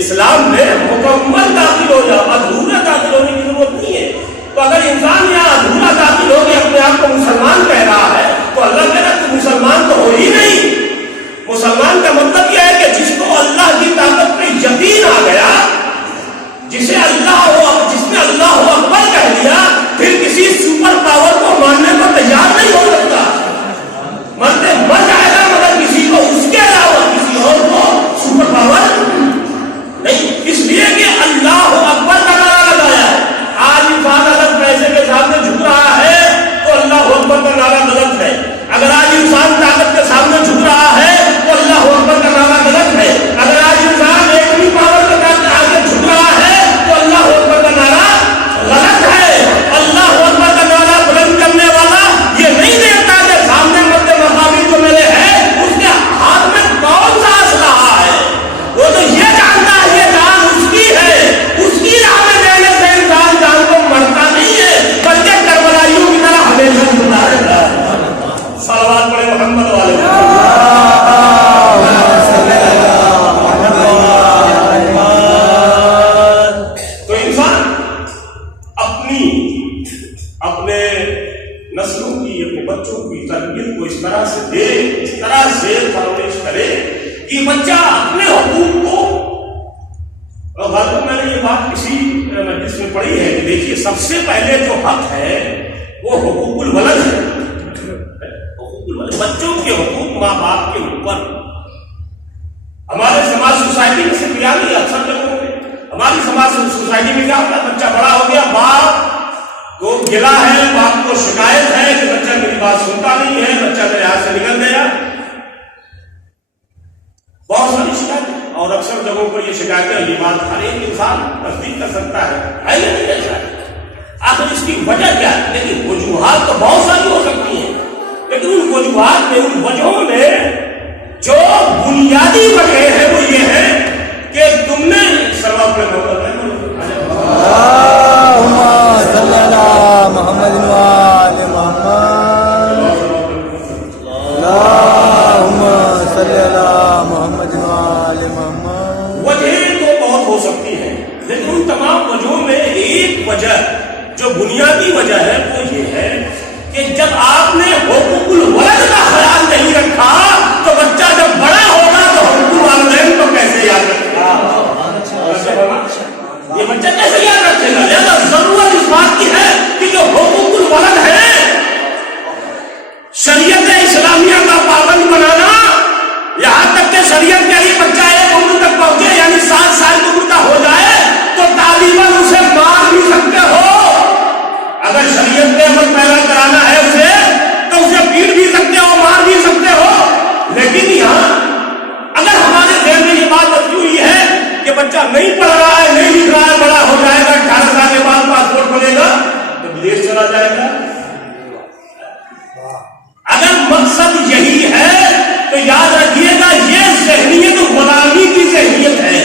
اسلام میں مکمل داخل ہو جاؤ، ادھورا داخل ہونے کی ضرورت نہیں ہے۔ تو اگر انسان یہاں ادھورا داخل ہو کے اپنے آپ کو مسلمان کہہ رہا ہے تو اللہ کہہ رہا تو مسلمان تو ہو ہی نہیں۔ مسلمان کا مطلب یہ ہے کہ جس کو اللہ کی طاقت پہ یقین آ گیا، جسے جس نے اللہ اکبر کہہ دیا، پھر کسی سپر پاور کو ماننے کو تیار نہیں ہو سکتا۔ مرتے مر جائے گا مگر کسی کو اس کے علاوہ کسی اور کو سپر پاور نہیں، اس لیے کہ اللہ اکبر کا نعرہ لگایا ہے۔ آج انسان اگر پیسے کے سامنے جھک رہا ہے تو اللہ اکبر کا نعرہ غلط ہے۔ اگر آج انسان طاقت کے سامنے جھک رہا ہے تو اللہ اکبر کا نعرہ غلط ہے۔ اگر آج انسان ایٹمی پاور کے آگے جھک رہا ہے تو اللہ اکبر کا نعرہ غلط ہے۔ اللہ اکبر کا نعرہ بلند کرنے والا یہ نہیں دیکھتا کہ سامنے مرد مقامی جو میرے ہے اس کے ہاتھ میں کون سا اسلحہ ہے، وہ تو یہ جانتا ہے یہ جان اس کی ہے، اس کی راہ میں دینے سے انسان جان کو مرتا نہیں ہے بلکہ کربلائیوں کی طرح ہمیشہ زندہ رہتا ہے۔ صلوات پڑھے محمد والے۔ تو انسان اپنے نسلوں کی، اپنے بچوں کی تربیت کو اس طرح سے دے، اس طرح سے پرورش کرے کہ بچہ اپنے حقوق کو، اور میں نے یہ بات کسی مجلس میں پڑھی ہے کہ دیکھیے سب سے پہلے جو حق ہے وہ حقوق الولد ہے۔ بچوں کے حقوق ماں باپ کے اوپر ہمارے سماج سوسائٹی میں صرف یاد نہیں، اکثر جگہوں میں ہماری سماج سوسائٹی میں کیا ہوتا ہے، بچہ بڑا ہو گیا، باپ کو گلا ہے، باپ کو شکایت ہے کہ بچہ میری بات سنتا نہیں ہے، بچہ میرے ہاتھ سے نکل گیا، بہت ساری شکایتیں، اور اکثر جگہوں پر یہ شکایتیں، یہ بات ہر ایک انسان تصدیق کر سکتا ہے یا نہیں ایسا ہے۔ آخر اس کی وجہ کیا ہے؟ لیکن وجوہات تو بہت ساری ہو سکتی ہیں، لیکن ان وجوہات میں، ان وجہوں میں جو بنیادی وجہ ہے وہ یہ ہے کہ تم نے سبب میں محمد وآل محمد، اللہم صلی علی محمد وآل محمد۔ وجہ تو بہت ہو سکتی ہے، لیکن ان تمام وجہوں میں ایک وجہ جو بنیادی وجہ ہے وہ یہ ہے کہ جب آپ نے حقوق الولد کا خیال نہیں رکھا تو بچہ جب بڑا ہوگا تو حقوق الوالدین کو کیسے یاد رکھے گا؟ یہ بچہ کیسے یاد رکھے گا؟ لہذا ضرورت اس بات کی ہے کہ جو حقوق الولد ہے شریعت اسلامیہ کا پابند بنانا، یہاں تک کہ شریعت کے لیے بچہ ایک عمر تک پہنچے، یعنی 7 سال کی عمر کا ہو جائے تو تعلیماً اسے مار بھی سکتے ہو۔ اگر شریعت پہ عمل پیدا کرانا ہے تو اسے پیٹ بھی سکتے ہو، مار بھی سکتے ہو۔ لیکن یہاں اگر ہمارے ذہن میں یہ بات بچی ہوئی ہے کہ بچہ نہیں پڑھ رہا ہے، نہیں لکھ رہا ہے، بڑا ہو جائے گا، 18 سال کے بعد پاسپورٹ بنے گا تو بدیش چلا جائے گا، اگر مقصد یہی ہے تو یاد رکھیے گا یہ ذہنیت غلامی کی ذہنیت ہے،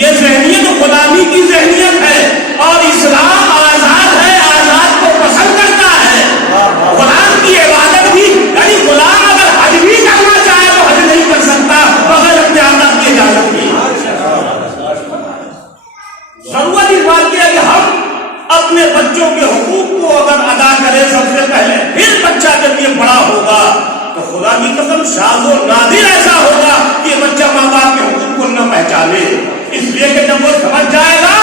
یہ ذہنیت غلامی کی ذہنیت ہے، اور اسلام آزاد ہے، آزاد کو پسند کرتا ہے۔ غلام کی عبادت بھی، یعنی غلام اگر حج بھی کرنا چاہے تو حج نہیں کر سکتا بغیر اپنے آقا کی اجازت کی۔ ضرورت اس بات کی ہے کہ ہم اپنے بچوں کے حقوق کو اگر ادا کریں سب سے پہلے، پھر بچہ جب یہ بڑا ہوگا تو خدا کی قسم شاذ و نادر ایسا ہوگا کہ بچہ ماں باپ کے حقوق کو نہ پہچانے، اس لیے کہ جب وہ سمجھ جائے گا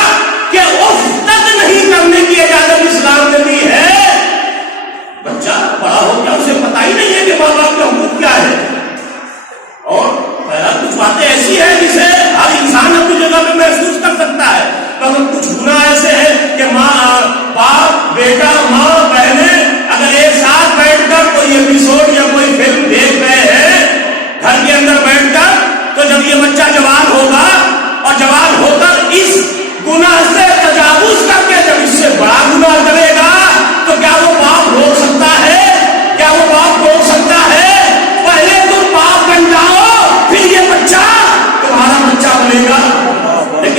کہ اف تک نہیں کرنے کی اجازت اسلام نے دی ہے، بچہ بڑا ہو گیا اسے پتہ ہی نہیں ہے کہ ماں باپ کے حقوق کیا ہے۔ اور پہلا کچھ باتیں ایسی ہیں جسے ہر انسان اپنی جگہ پہ محسوس کر سکتا ہے، مگر کچھ گناہ ایسے ہیں کہ ماں باپ، بیٹا، ماں، بہنیں اگر ایک ساتھ بیٹھ کر کوئی ایپیسوڈ یا کوئی فلم دیکھ رہے ہیں گھر کے اندر بیٹھ کر، تو جب یہ بچہ جوان ہوگا اور جوان ہو کر اس گناہ سے تجاوز کر کے جب اس سے بڑا گناہ کرے گا تو کیا وہ باپ روک سکتا ہے؟ کیا وہ باپ روک سکتا ہے؟ پہلے تم باپ بن جاؤ، پھر یہ بچہ تمہارا بچہ بنے گا۔ لیکن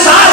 7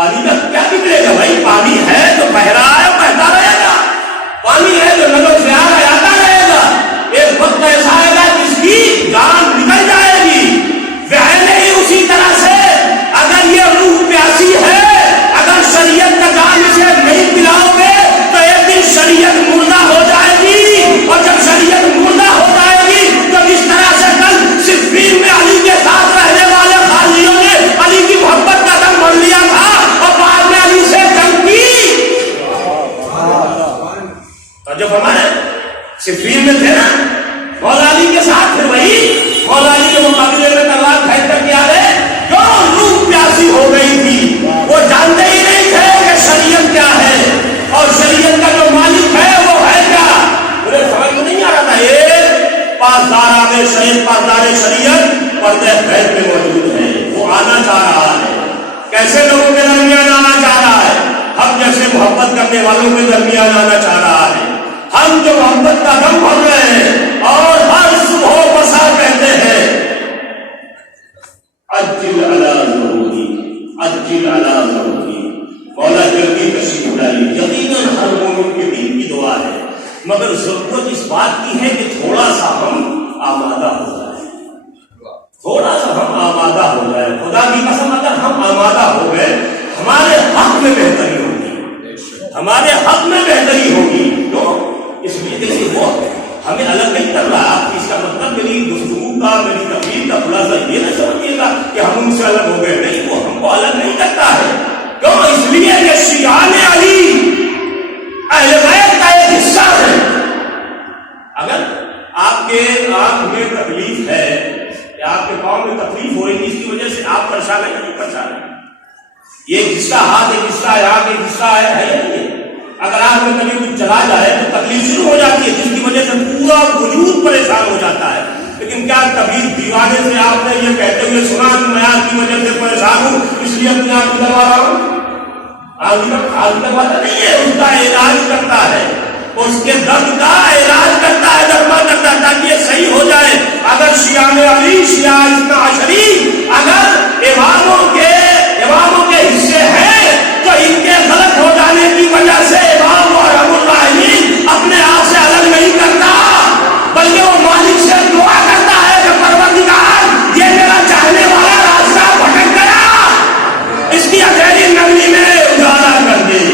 پانی کا کیا نکلے گا بھائی؟ پانی ہے تو بہ رہا ہے، بہتا رہے گا، پانی ہے جو نظر سے آ رہا آتا رہے گا، ایک وقت ایسا آئے گا جس کی جان نکل جائے گی۔ ویسے ہی اسی طرح سے اگر یہ روح پیاسی ہے، اگر شریعت کا جام اسے نہیں پلاؤ گے تو ایک دن شریعت مردہ ہو جائے گی، اور جب شریعت مردہ ہو جائے گی تو جس طرح سے کل صفین میں علی کے ساتھ رہنے والے غازیوں نے علی کی محبت کا دم بھر لیا تھا اور بعد میں علی سے جنگ کی، اور جب ہمارے صفین میں تھے نا مولا علی کے ساتھ، پھر وہی مولا علی کے مقابلے میں تلوار پھینک کر کیا ہے، جو روح پیاسی ہو گئی تھی، وہ جانتے ہی نہیں تھے کہ شریعت کیا ہے اور شریعت کا جو مالک ہے وہ ہے کیا، انہیں سمجھ میں نہیں آ رہا تھا۔ ایک پاسدار پاسدار شریعت پردے غیب میں موجود ہے، وہ آنا چاہ رہا ہے، کیسے لوگوں کے درمیان آنا چاہ رہا ہے؟ ہم جیسے محبت کرنے والوں کے درمیان آنا چاہ رہا ہے، ہم جو محبت کا دم بھر رہے ہیں اور ہر صبح بسا کہتے ہیں اجل علی ضروری، اجل علی ضروری، مولا جلدی تشریف لائیے۔ یقیناً ہر مومن کے دل کی دعا ہے، مگر ضرورت اس بات کی ہے کہ تھوڑا سا ہم آمادہ ہو جائیں، تھوڑا سا ہم آمادہ ہو جائیں۔ خدا کی قسم اگر ہم آمادہ ہو گئے ہمارے حق میں بہتری ہوگی، ہمارے حق میں بہتری ہوگی۔ اس لیے دیکھیے وہ ہمیں الگ نہیں کر رہا، اس کا مطلب میری گفتگو کا، میری تقریر کا خلاصہ یہ نہ سمجھیے گا کہ ہم ان سے الگ ہو گئے، نہیں، وہ ہم کو الگ نہیں کرتا ہے۔ کیوں؟ اس لیے کہ شیعان علی اہل بیت کا ایک حصہ ہے۔ اگر آپ کے آنکھ میں تکلیف ہے یا آپ کے پاؤں میں تکلیف ہو رہی ہے، اس کی وجہ سے آپ پریشان ہیں یا نہیں پریشان ہیں؟ یہ ایک حصہ ہاتھ، ایک حصہ ہے آنکھ، ایک حصہ ہے یا نہیں؟ اگر آپ میں کبھی کچھ چلا جائے تو تکلیف شروع ہو جاتی ہے، جس کی وجہ سے پورا وجود پریشان ہو جاتا ہے۔ لیکن کیا کبھی دیوانے سے آپ نے یہ کہتے ہوئے سنا کہ میں آپ کی وجہ سے پریشان ہوں اس لیے اپنے آپ کو دبا رہا ہوں؟ آج دباتا نہیں ہے، اس کا علاج کرتا ہے، اس کے درد کا علاج کرتا ہے، درما کرتا ہے تاکہ یہ صحیح ہو جائے۔ اگر شیعان علی، شیعہ اثنا عشری اگر اماموں کے حصے ہیں تو ان کے غلط ہو جانے کی وجہ سے امام اور ابو الراحمین اپنے آپ سے الگ نہیں کرتا، بلکہ وہ مالک سے دعا کرتا ہے کہ پروردگار یہ میرا چاہنے والا راستہ بھٹک گیا، اس کی اندھیری نگری میں اجالا کر دے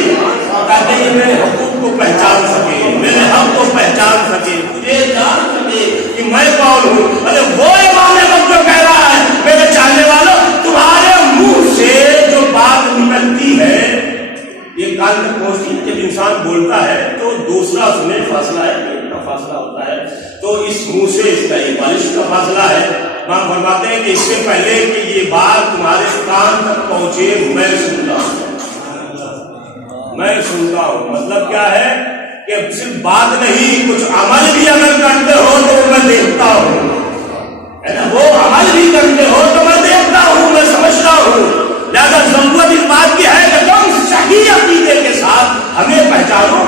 تاکہ یہ میرے حقوق کو پہچان سکے، میرے حق کو پہچان سکے، مجھے جان سکے کہ میں کون ہوں۔ ارے وہ امام وقت جو کہہ رہا ہے میرے چاہنے والوں، تمہارے منہ سے جو بات نکلتی ہے یہ کان تک پہنچتی ہے، جب انسان بولتا ہے تو دوسرا سنے، فاصلہ ہے، ایک کا فاصلہ ہوتا ہے، تو اس منہ سے اس کا ایک بالش کا فاصلہ ہے۔ ہم فرماتے ہیں کہ اس سے پہلے کہ یہ بات تمہارے کان تک پہنچے میں سنتا ہوں، میں سنتا ہوں۔ مطلب کیا ہے کہ صرف بات نہیں، کچھ عمل بھی اگر کرتے ہو تو میں دیکھتا ہوں، ہے نا، وہ عمل بھی کرتے ہو تو میں دیکھتا ہوں، میں سمجھتا ہوں۔ لہذا ضرورت اس بات کی ہے کہ تم صحیح عقیدے کے ساتھ ہمیں پہچانو،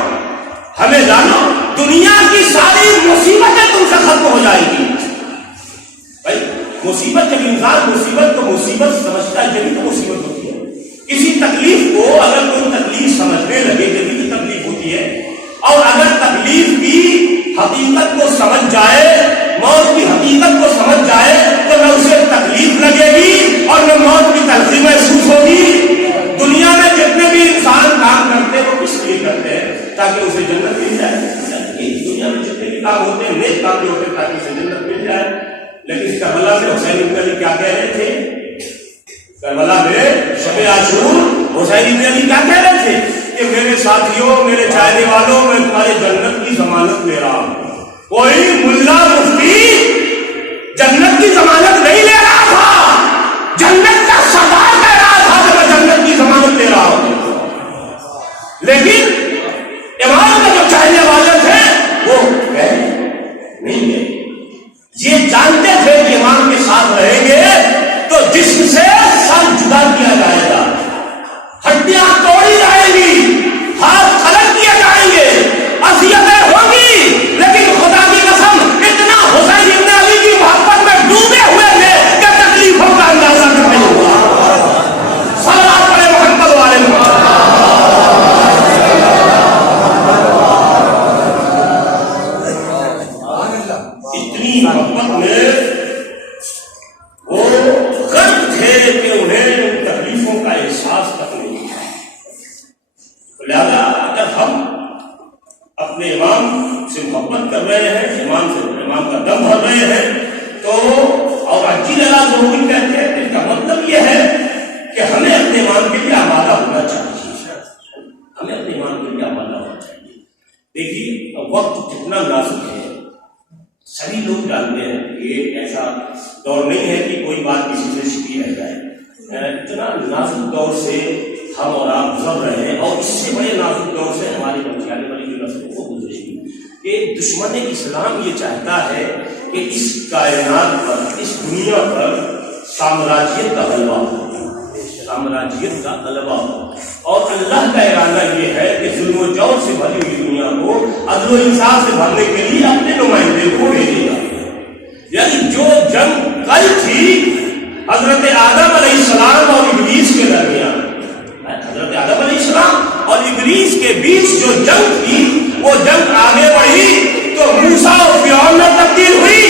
ہمیں جانو، دنیا کی ساری مصیبتیں تم سے ختم ہو جائے گی۔ بھائی مصیبت، جب انسان مصیبت کو مصیبت سمجھتا ہے جبھی تو مصیبت ہوتی ہے۔ کسی تکلیف کو اگر کوئی تکلیف سمجھنے لگے جبھی تو تکلیف ہوتی ہے، اور اگر تکلیف کی حقیقت کو سمجھ جائے، موت کی حقیقت کو سمجھ جائے تو نہ اسے تکلیف لگے گی اور نہ موت کی تلخی محسوس ہوگی۔ دنیا میں جتنے بھی انسان کام کرتے ہیں وہ کس لیے کرتے ہیں؟ تاکہ اسے جنت مل جائے۔ دنیا میں جتنے بھی کام ہوتے ہیں نیک کام بھی ہوتے ہیں تاکہ اسے جنت مل جائے۔ لیکن کربلا میں حسین ابن علی کیا کہہ رہے تھے؟ کربلا میں شب عاشور حسین ابن علی کیا کہہ رہے تھے کہ میرے ساتھیوں، میرے چاہنے والوں، میں تمہارے جنت کی ضمانت لے رہا ہوں۔ کوئی ملا مفتی جنت کی ضمانت نہیں لے رہا تھا، جنت کا سردار کہہ رہا تھا کہ میں جنت کی ضمانت لے رہا ہوں۔ لیکن امام کے جو چاہنے والے تھے وہ نہیں گئے، یہ جانتے تھے کہ امام کے ساتھ رہیں گے تو جسم سے سر جدا کیا جائے گا، ہڈیاں توڑی جائیں گی، ہاتھ الگ کیے جائیں گے، اذیتیں ہوگی، لیکن خدا کی قسم اتنا حسین ابن علی کی محبت میں ڈوبے ہوئے تھے کہ تکلیفوں کا اندازہ نہیں ہوا۔ صلوات پڑھے محمد والے لہذا اگر ہم اپنے امام سے محبت کر رہے ہیں، امام کا دم بھر رہے ہیں، تو اور اچھی لگا ضروری کہتے ہیں، اس کا مطلب یہ ہے کہ ہمیں اپنے امام کے لیے آمادہ ہونا چاہیے، ہمیں اپنے امام کے لیے آمادہ ہونا چاہیے۔ دیکھیے وقت کتنا نازک ہے، سبھی لوگ جانتے ہیں، یہ ایسا دور نہیں ہے کہ کوئی بات کسی سے چھپی رہ جائے، اتنا نازک دور سے ہم اور آپ گزر رہے ہیں، اور اس سے بڑے نازک دور سے ہماری بچے آنے والی جو نسلوں کو گزرے گی۔ کہ دشمن اسلام یہ چاہتا ہے کہ اس کائنات پر، اس دنیا پر سامراجیت کا غلبہ ہو، سامراجیت کا غلبہ ہو، اور اللہ کا ارادہ یہ ہے کہ ظلم و جور سے بھری ہوئی دنیا کو عدل و انصاف سے بھرنے کے لیے اپنے نمائندے کو بھیجے گا۔ یعنی جو جنگ کل تھی حضرت آدم علیہ السلام اور ابلیس کے درمیان، حضرت آدم علیہ السلام اور ابلیس کے بیچ جو جنگ تھی، وہ جنگ آگے بڑھی تو موسیٰ اور فرعون میں تبدیل ہوئی۔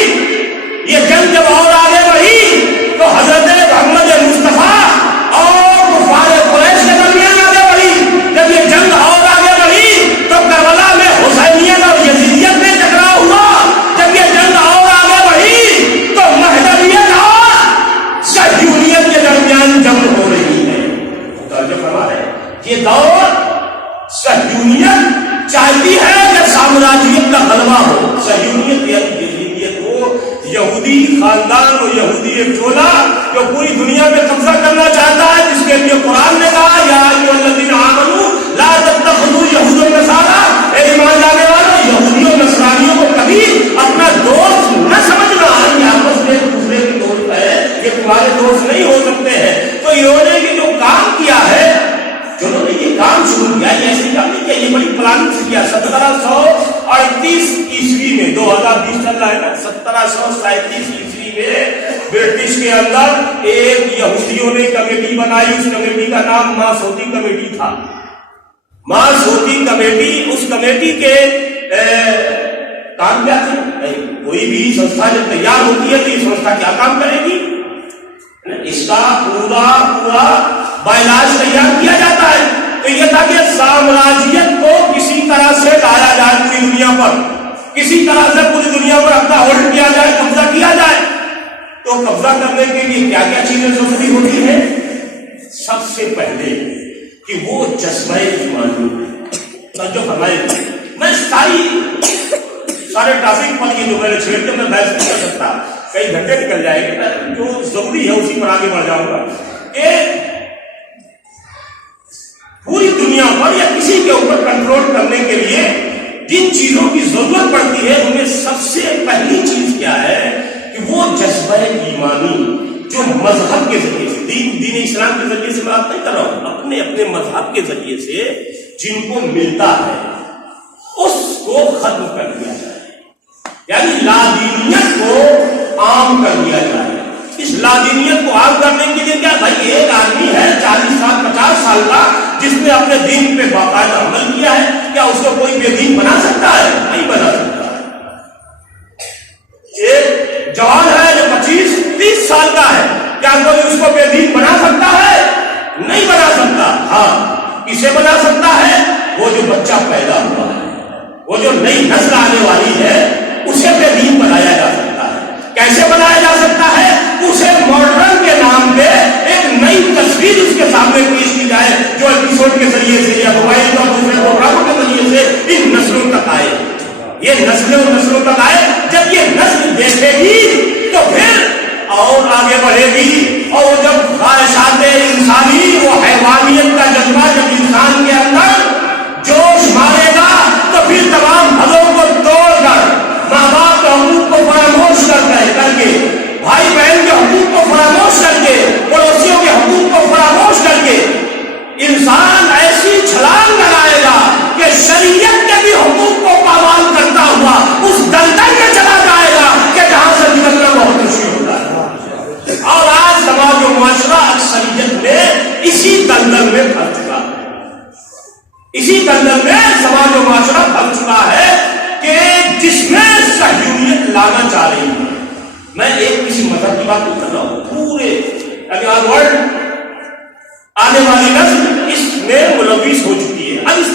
یہ جنگ جب اور آگے بڑھی تو حضرت محمد مصطفیٰ اور کفار قریش کے درمیان آگے بڑھی۔ جب یہ جنگ اور آگے بڑھی تو کربلا میں حسینیت اور یزیدیت میں ٹکراؤ ہوا۔ جب یہ جنگ اور آگے بڑھی تو مہدویت اور صہیونیت کے درمیان جنگ ہو رہی ہے۔ توجہ فرما رہے ہیں، یہ دور صہیونیت چاہتی ہے کہ سامراجیت کا غلبہ ہو۔ صہیونیت یا یزیدیت ہو، یہودی خاندان و یہودی ایک ٹولہ جو پوری دنیا میں قبضہ کرنا چاہتا ہے، جس کے لیے قرآن نے کہا یا ایھا الذین آمنوا لا تتخذوا یہود و نصارا، اے ایمان لانے والوں یہودیوں نصرانیوں کو کبھی اپنا دوست نہ سمجھنا، یہ آپس میں ایک دوسرے کے دوست ہے، یہ تمہارے دوست نہیں ہو سکتے ہیں۔ تو انہوں نے جو کام کیا ہے، جنہوں نے یہ کام شروع کیا، یہ ایسی کام نہیں کیا، یہ بڑی پلاننگ سے کیا۔ 1738 عیسوی میں، 2020 چل رہا ہے نا، 1737 عیسوی میں برٹش کے اندر ایک یہودیوں نے کمیٹی بنائی، اس کمیٹی کا نام ماسوتی کمیٹی تھا۔ ماسوتی کمیٹی، اس کمیٹی کے کام کیا تھے؟ کوئی بھی سنستھا جب تیار ہوتی ہے تو یہ سنستھا کیا کام کرے گی؟ اس کا پورا باعلاج تیار کیا جاتا ہے۔ تو یہ تھا کہ سامراجیت کو کسی طرح سے لایا جائے پوری دنیا پر، کسی طرح سے پوری دنیا پر اپنا ہولڈ کیا جائے، قبضہ کیا جائے۔ تو قبضہ کرنے کے لیے کیا کیا چیزیں ضروری ہوتی ہیں؟ سب سے پہلے کہ وہ جذبہ ایمانی، جو فرمائے، میں سارے ٹاپک پر یہ جو میں نے چھیڑ کے میں بحث نہیں کر سکتا، کئی گھنٹے نکل جائیں گے، جو ضروری ہے اسی پر آگے بڑھ جاؤں گا کہ پوری دنیا پر یا کسی کے اوپر کنٹرول کرنے کے لیے جن چیزوں کی ضرورت پڑتی ہے، ان میں سب سے پہلی چیز کیا ہے کہ وہ جذبہ ایمانی جو مذہب کے ذریعے سے، دین اسلام کے ذریعے سے میں بات نہیں کر رہا ہوں، اپنے مذہب کے ذریعے سے جن کو ملتا ہے اس کو ختم کر دیا جائے، یعنی لادینیت کو عام کر دیا جائے۔ اس لادینیت کو عام کرنے کے لیے کیا بھائی، ایک آدمی ہے 40 سال 50 سال کا جس نے اپنے دین پہ باقاعدہ عمل کیا ہے، کیا اس کو کوئی بے دین بنا سکتا ہے؟ نہیں بنا سکتا۔ ایک جوان ہے جو 25-30 سال کا ہے، کیا کوئی اس کو بے دین بنا سکتا ہے؟ نہیں بنا سکتا۔ ہاں، کسے بنا سکتا ہے؟ وہ جو بچہ پیدا ہوا ہے، وہ جو نئی نسل آنے والی ہے، اسے بے دین بنایا جا سکتا ہے۔ کیسے بنایا جا سکتا ہے؟ اسے ماڈرن کے نام پہ ایک نئی تصویر اس کے سامنے پیش کی جائے، جو ایپیسوڈ کے ذریعے سے یا موبائل اور دوسرے پروگراموں کے ذریعے سے ان نسلوں تک آئے، یہ نسلوں تک آئے۔ جب یہ نسل دیکھے گی تو پھر اور آگے بڑھے گی، اور جب خواہشات انسانی، وہ حیوانیت کا جذبہ جب انسان کے اندر جوش مارے گا تو پھر تمام حدوں کو توڑ کر، ماں باپ کے حقوق کو فراموش کر کے، بھائی بہن کے حقوق کو فراموش کر کے، پڑوسیوں کے حقوق کو فراموش کر کے انسان ایسی چھلانگ لگائے گا کہ شریعت کے بھی حقوق کو پامال کرتا ہوا اس دلدل میں چلا جائے گا کہ جہاں سے نکلنا بہت مشکل ہوتا ہے۔ اور آج سماج و معاشرہ اکثریت میں اسی دلدل میں پھنس چکا ہے، اسی دلدل میں سماج و معاشرہ پھنس چکا ہے کہ جس میں صہیونیت لانا چاہ رہی ہے۔ میں ایک کسی مذہب کی بات نہیں کر رہا ہوں، پورے ورلڈ آنے والی نسل اس میں ملوث ہو چکی ہے۔ اب اس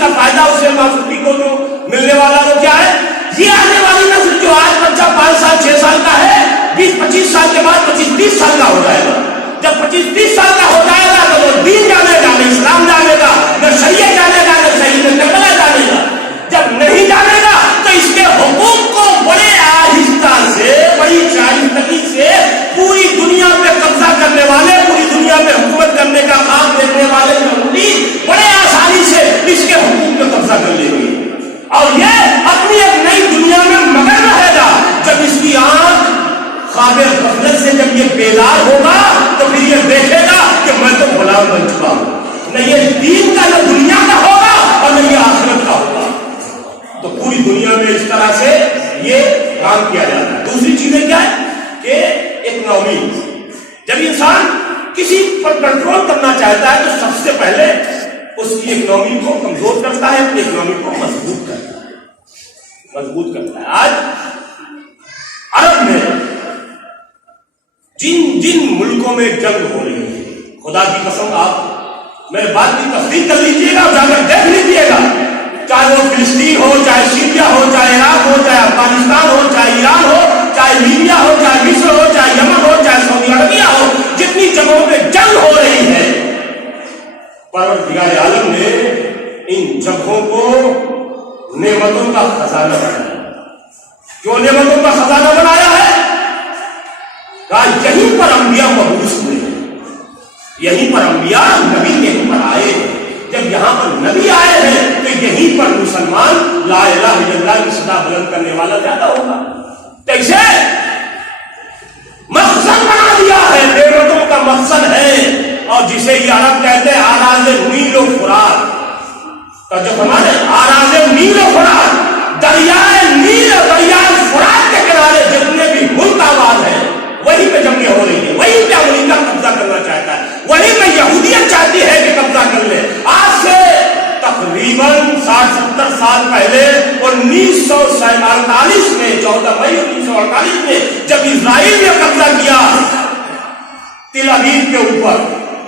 نتیجہ نہ دنیا کا ہوگا اور نہ یہ آخرت کا ہوگا. تو پوری دنیا میں اس طرح سے یہ کام کیا جاتا ہے. دوسری چیزیں کیا ہے کہ اکنامی. جب انسان کسی پر کنٹرول کرنا چاہتا ہے تو سب سے پہلے اس کی اکنامی کو کمزور کرتا ہے, اپنی اکنامی کو مضبوط کرتا ہے. آج عرب میں جن ملکوں میں جنگ ہو رہی ہے, خدا کی قسم آپ میرے بات کی تصدیق کر لیجیے گا اور جا کر دیکھ لیجیے گا, چاہے وہ فلسطین ہو, چاہے سیریا ہو, چاہے عراق ہو, چاہے افغانستان ہو, چاہے ایران ہو, چاہے لیبیا ہو, چاہے مصر ہو, چاہے یمن ہو, چاہے سعودی عربیہ ہو, جتنی جگہوں پہ جنگ ہو رہی ہے, پروردگار عالم نے ان جگہوں کو نعمتوں کا خزانہ بنایا. کیوں نعمتوں کا خزانہ بنایا ہے؟ کہا یہیں پر انبیاء مبعوث ہوئے, یہیں پر انبیاء نبی یہیں پر آئے. جب یہاں پر نبی آئے ہیں تو یہیں پر مسلمان لا الہ الا اللہ کی صدا بلند کرنے والا زیادہ ہوگا. تو اسے مقصد بنا دیا ہے, نعمتوں کا مقصد ہے, اور جسے یہ عرب کہتے ہیں آراز نیل و فرات. تو جب ہمارے آراز نیل و فرات, دریائے نیل اور دریائے فرات کے کنارے جتنے بھی ملک آباد ہیں وہیں پہ جنگیں ہو رہی ہیں, وہیں پہ امریکہ قبضہ کرنا چاہتا ہے, وہیں پہ یہودیت چاہتی ہے کہ قبضہ کر لے. آج سے تقریباً 60-70 سال پہلے 1948 میں 14 مئی 1948 میں جب اسرائیل نے قبضہ کیا تل ابیب کے اوپر,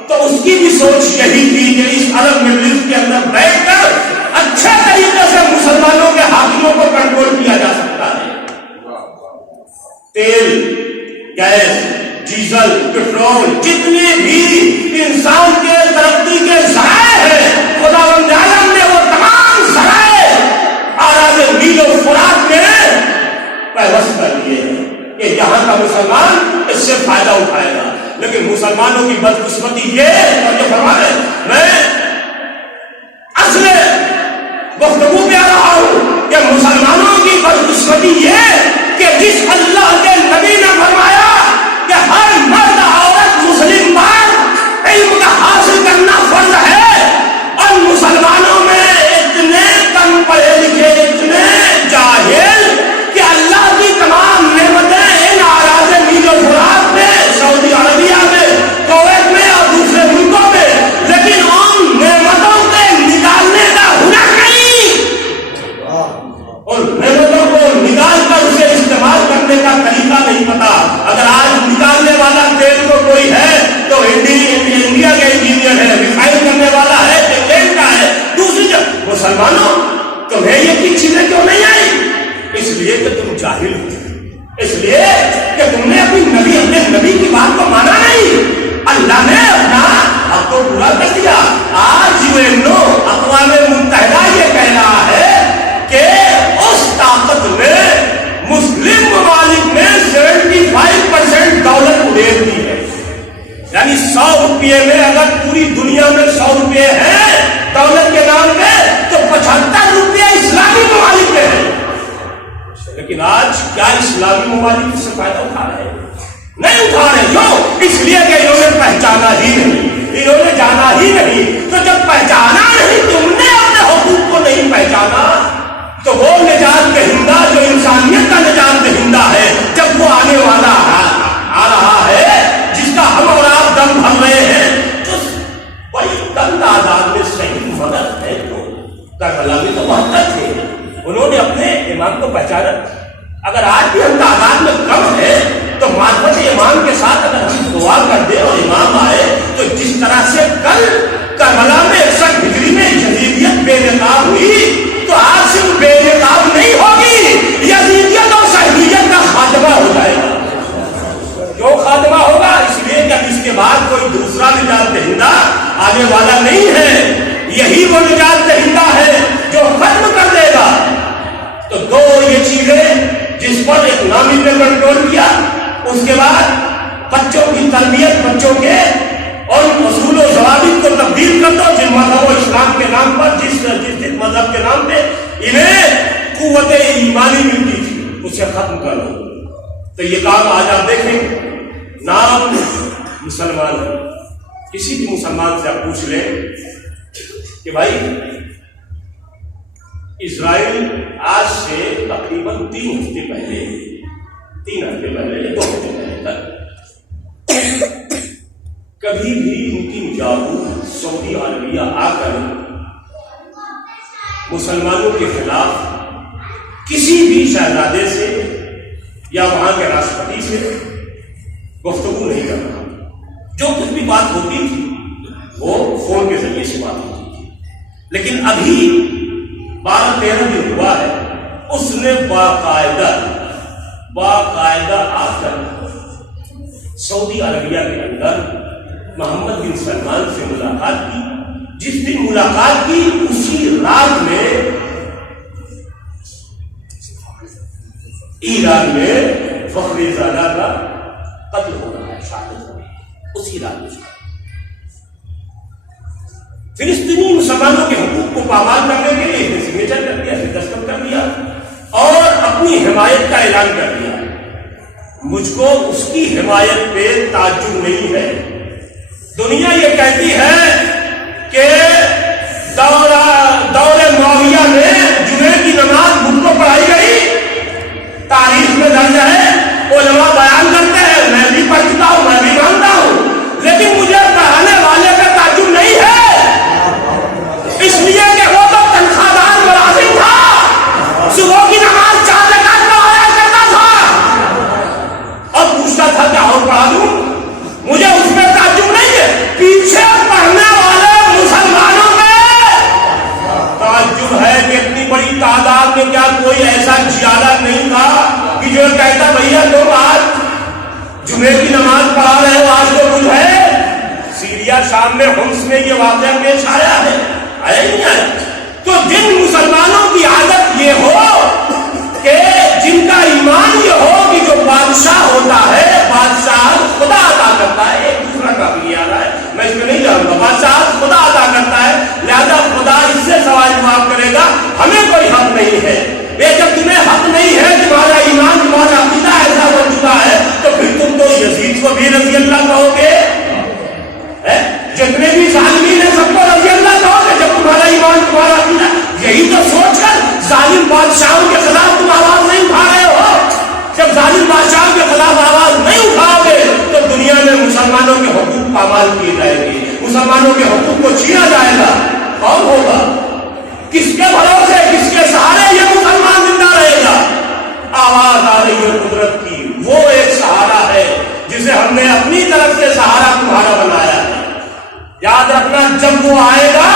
تو اس کی بھی سوچ یہی تھی کہ اس عرب ملت کے اندر بیٹھ کر اچھے طریقے سے مسلمانوں کے حاکموں کو کنٹرول کیا جا سکتا ہے. تیل, گیس, ڈیزل, پیٹرول, جتنے بھی انسان کے ترقی کے ذرائع ہیں, خداوند عالم نے وہ تمام ذرائع آراز نیل و فرات میں پیوست کر دیے ہیں کہ یہاں کا مسلمان اس سے فائدہ اٹھائے گا. لیکن مسلمانوں کی بدقسمتی یہ, اور جو فرمانے میں اصل گفتگو پہ آ رہا ہوں کہ مسلمانوں کی بدقسمتی یہ کہ جس اللہ کے نبی نے فرمایا کہ ہر مرد عورت مسلم پر علم کا حاصل کرنا فرض ہے, اور مسلمانوں میں اتنے کم پڑھے لکھے, اتنے جاہل کہ اللہ کی تمام نعمتیں ان آراز نیل و فرات میں, سعودی عربیہ میں, کویت میں اور دوسرے ملکوں میں, لیکن ان نعمتوں کے نکالنے کا ہنر نہیں, اور نعمتوں کو نکال کر اسے استعمال کرنے کا طریقہ نہیں پتا. اگر آج نکالنے والا تیل کو کوئی ہے تو انڈیا کے انجینئر ہے, ریفائن کرنے والا ہے انگلینڈ کا ہے. دوسری جگہ مسلمانوں تمہیں یہ کی چیزیں کیوں نہیں آئی؟ اس لیے کہ تم جاہل ہو, اس لیے کہ تم نے اپنے نبی کی بات کو مانا نہیں. اللہ نے اپنا حق کو پورا کر دیا. آج UNO اقوام متحدہ یہ کہہ رہا ہے کہ اس طاقت نے مسلم ممالک میں 75% دولت ادھیر دی ہے. یعنی 100 روپئے میں اگر پوری دنیا میں 100 روپئے ہیں دولت کے نام پہ, تو 75 روپئے اسلامی ممالک میں ہیں. لیکن آج کیا اسلامی ممالک اس سے فائدہ اٹھا رہے ہیں؟ نہیں اٹھا رہے. کیوں؟ اس لیے کہ انہوں نے پہچانا ہی نہیں, انہوں نے جانا ہی نہیں. تو جب پہچانا نہیں, تم نے اپنے حقوق کو نہیں پہچانا, تو وہ نجات دہندہ جو انسانیت کا نجات دہندہ ہے, جب وہ آنے والا آ رہا ہے جس کا ہم اور آپ دم بھر رہے ہیں, تو بڑی کم تعداد میں صحیح مدد ہے. تو کربلا میں تو محتاج تھے, انہوں نے اپنے امام کو پہچانا. اگر آج بھی ہم تعداد میں کم ہے تو معرفت امام کے ساتھ اگر ہم دعا کر دیں اور امام آئے, تو جس طرح سے کل کربلا میں 61 ہجری میں یزیدیت بے نقاب ہوئی, تو آج صرف بے نقاب نہیں ہوگی, یزیدیت اور صہیونیت کا خاتمہ ہو جائے گا. کیوں خاتمہ ہوگا؟ اس لیے کہ اس کے بعد کوئی دوسرا نجات دہندہ آنے والا نہیں ہے. یہی وہ نجات دہندہ ہے جو ختم کر دے گا. تو دو یہ چیزیں جس پر ایک نامی نے کنٹرول کیا, اس کے بعد بچوں کی تربیت, بچوں کے اور اصول و ضوابط کو تبدیل کر دو. جن مذہب و اسلام کے نام پر, جس مذہب کے نام پہ انہیں قوت ایمانی ملتی تھی, اسے ختم کر دو. تو یہ کام آج آپ دیکھیں, نام مسلمان ہے, کسی بھی مسلمان سے آپ پوچھ لیں کہ بھائی اسرائیل آج سے تقریباً 3 ہفتے پہلے 2 ہفتے پہلے تک کبھی بھی ان کی مجاور سعودی عربیہ آ کر مسلمانوں کے خلاف کسی بھی شہزادے سے یا وہاں کے راشٹرپتی سے گفتگو نہیں کر رہا. جو کچھ بھی بات ہوتی تھی وہ فون کے ذریعے سے بات ہوتی تھی. لیکن ابھی 12-13 دن ہوا ہے اس نے باقاعدہ آ کر سعودی عربیہ کے اندر محمد بن سلمان سے ملاقات کی. جس دن ملاقات کی اسی رات میں ایران میں فخر زادہ کا قتل ہو رہا ہے، شہادت ہو رہی ہے اسی رات میں. فلسطینی مسلمانوں کے حقوق کو پامال کرنے کے لیے اس نے سگنیچر کر دیا، دستخط کر دیا اور اپنی حمایت کا اعلان کر دیا. مجھ کو اس کی حمایت پہ تعجب نہیں ہے. دنیا یہ کہتی ہے کہ دور معاویہ میں جمعے کی نماز مجھ کو پڑھائی گئی، تاریخ میں درج ہے، علماء بیان کرتے ہیں، میں بھی پڑھ چکا ہوں، میں بھی مانتا ہوں. لیکن مجھے پڑھانے والے کا تعجب نہیں ہے، اس لیے کہ وہ تو تنخواہ دار ملازم تھا، صبح کی نماز 4 رکعت کا آیا کرتا تھا اور پوچھتا تھا کہ اور پڑھا دوں. مجھے اس میں تعجب نہیں ہے، پیچھے پڑھنے والے مسلمانوں میں تعجب ہے کہ اتنی بڑی تعداد میں کیا کوئی ایسا جیالہ نہیں تھا کہ جو کہتا بھیا تم آج جمعے کی نماز پڑھا رہے ہو، آج تو کچھ ہے. سیریا شام میں ہومس میں یہ واقعہ پیش آیا ہے، آیا نہیں آیا؟ تو جن مسلمانوں کی عادت یہ ہو کہ جن کا ایمان یہ ہو کہ جو بادشاہ ہوتا ہے بادشاہ خدا عطا کرتا ہے، ایک دوسرا کا بھی آ رہا ہے، میں اس میں نہیں جاؤں گا، بادشاہ خدا عطا کرتا ہے لہذا خدا اس سے سوال جواب کرے گا، ہمیں کوئی حق نہیں ہے. یہ جب تمہیں حق نہیں ہے، تمہارا ایمان تمہارا عقیدہ ایسا بن چکا ہے تو پھر تم تو یزید کو بھی رضی اللہ کہو گے، جتنے بھی ظالمین ہیں سب کو رضی اللہ کہو گے جب تمہارا ایمان تمہارا عقیدہ. یہی تو سوچ کر ظالم بادشاہوں کے خلاف تم آواز نہیں اٹھا رہے ہو. جب ظالم بادشاہوں کے خلاف آواز نہیں اٹھاؤ گے تو دنیا میں مسلمانوں کے حقوق پامال کیے جائیں گے، مسلمانوں کے حقوق کو چھینا جائے گا. کون ہوگا؟ کس کے بھروسے، کس کے سہارے یہ مسلمان زندہ رہے گا؟ آواز آ رہی ہے قدرت کی، وہ ایک سہارا ہے جسے ہم نے اپنی طرف سے سہارا تمہارا بنایا ہے. یاد رکھنا جب وہ آئے گا